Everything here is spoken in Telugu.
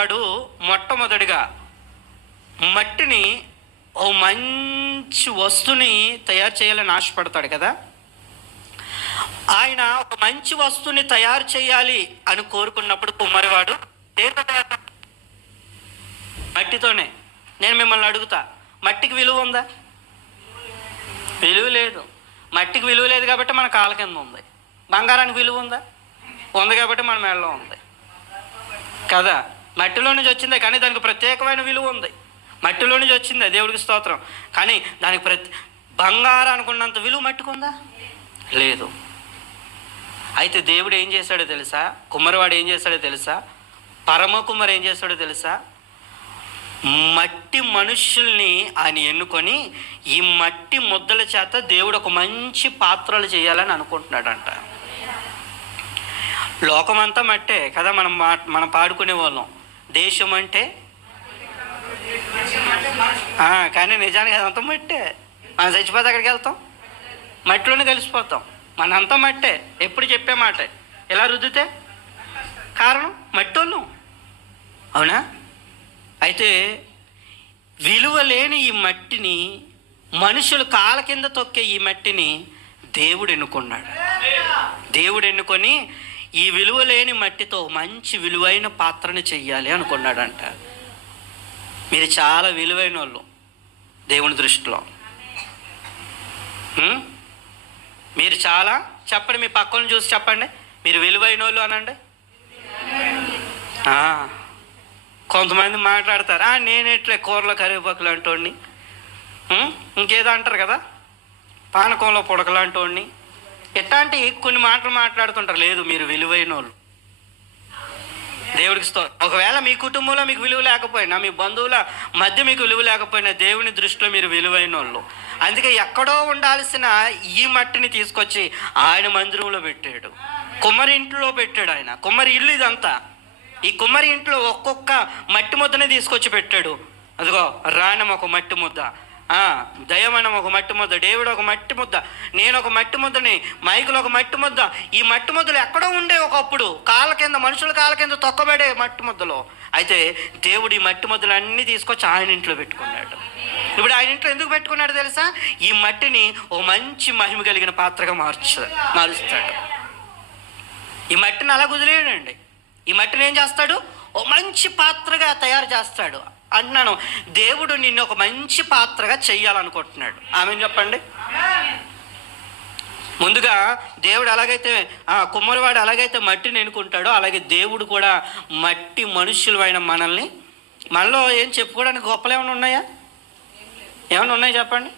వాడు మొట్టమొదటిగా మట్టిని ఓ మంచి వస్తువుని తయారు చేయాలని ఆశపడతాడు కదా? ఆయన ఒక మంచి వస్తువుని తయారు చేయాలి అని కోరుకున్నప్పుడు కుమ్మరివాడు దేంతో మట్టితోనే. నేను మిమ్మల్ని అడుగుతా మట్టికి విలువ ఉందా? విలువ లేదు. మట్టికి విలువ లేదు కాబట్టి మన కాళ్ళ కింద ఉంది. బంగారానికి విలువ ఉందా? ఉంది కాబట్టి మన మెడలో ఉంది. కదా? మట్టిలో నుంచి వచ్చిందే కానీ దానికి ప్రత్యేకమైన విలువ ఉంది. మట్టిలో నుంచి వచ్చిందే దేవుడికి స్తోత్రం. కానీ దానికి ప్రతి బంగారం అనుకున్నంత విలువ మట్టుకుందా లేదు. అయితే దేవుడు ఏం చేశాడో తెలుసా? కుమ్మరివాడు ఏం చేశాడో తెలుసా? పరమ కుమ్మరి ఏం చేశాడో తెలుసా? మట్టి మనుషుల్ని ఆయన ఎన్నుకొని ఈ మట్టి ముద్దల చేత దేవుడు ఒక మంచి పాత్రలు చేయాలని అనుకుంటున్నాడంట. లోకమంతా మట్టే కదా మనం మా మనం పాడుకునే వాళ్ళం. దేశం అంటే కానీ నిజానికి అదంతా మట్టే. మనం చచ్చిపోతే అక్కడికి వెళ్తాం. మట్టిలోనే కలిసిపోతాం. మనంతా మట్టే. ఎప్పుడు చెప్పే మాట. ఎలా రుద్దితే? కారణం? మట్టోళ్ళు. అవునా? అయితే విలువ లేని ఈ మట్టిని మనుషులు కాళ్ళ కింద తొక్కే ఈ మట్టిని దేవుడు ఎన్నుకున్నాడు. దేవుడు ఎన్నుకొని ఈ విలువ లేని మట్టితో మంచి విలువైన పాత్రని చెయ్యాలి అనుకున్నాడంట. మీరు చాలా విలువైన వాళ్ళు దేవుని దృష్టిలో. మీరు చాలా చెప్పండి మీ పక్కన చూసి చెప్పండి. మీరు విలువైన వాళ్ళు అనండి. కొంతమంది మాట్లాడతారు నేనెట్లే కూరలో కరివేపాకులు అంటోడిని ఇంకేదో అంటారు కదా పానకంలో పుడకలాంటోడిని ఎట్లాంటి కొన్ని మాటలు మాట్లాడుతుంటారు? లేదు మీరు విలువైన వాళ్ళు దేవుడికి స్తోత్రం. ఒకవేళ మీ కుటుంబంలో మీకు విలువ లేకపోయినా మీ బంధువుల మధ్య మీకు విలువ లేకపోయినా దేవుని దృష్టిలో మీరు విలువైన వాళ్ళు అందుకే ఎక్కడో ఉండాల్సిన ఈ మట్టిని తీసుకొచ్చి ఆయన మందిరంలో పెట్టాడు. కుమ్మరి ఇంట్లో పెట్టాడు ఆయన. కుమ్మరి ఇల్లు ఇదంతా. ఈ కుమ్మరి ఇంట్లో ఒక్కొక్క మట్టి ముద్దనే తీసుకొచ్చి పెట్టాడు. అదిగో రాణం ఒక మట్టి ముద్ద. దయమనం ఒక మట్టి ముద్ద డేవిడ్ ఒక మట్టి ముద్ద నేను ఒక మట్టి ముద్దని మైకులు ఒక మట్టి ముద్ద. ఈ మట్టి ముద్దలు ఎక్కడో ఉండే ఒకప్పుడు కాళ్ళ కింద మనుషుల కాళ్ళ కింద తొక్కబడే మట్టి ముద్దలో. అయితే దేవుడు ఈ మట్టి ముద్దలు అన్నీ తీసుకొచ్చి ఆయన ఇంట్లో పెట్టుకున్నాడు. ఇప్పుడు ఆయన ఇంట్లో ఎందుకు పెట్టుకున్నాడు తెలుసా? ఈ మట్టిని ఓ మంచి మహిమ కలిగిన పాత్రగా మార్చ మారుస్తాడు. ఈ మట్టిని అలా కుదిలేయండి ఈ మట్టిని ఏం చేస్తాడు? ఓ మంచి పాత్రగా తయారు చేస్తాడు. అంటున్నాను దేవుడు నిన్ను ఒక మంచి పాత్రగా చెయ్యాలనుకుంటున్నాడు. ఆమె చెప్పండి? ముందుగా దేవుడు ఎలాగైతే ఆ కుమ్మరివాడు ఎలాగైతే మట్టిని ఎన్నుకుంటాడో అలాగే దేవుడు కూడా మట్టి మనుష్యులమైన మనల్ని మనలో ఏం చెప్పుకోవడానికి గొప్పలు ఏమైనా ఉన్నాయా? ఏమైనా ఉన్నాయి చెప్పండి?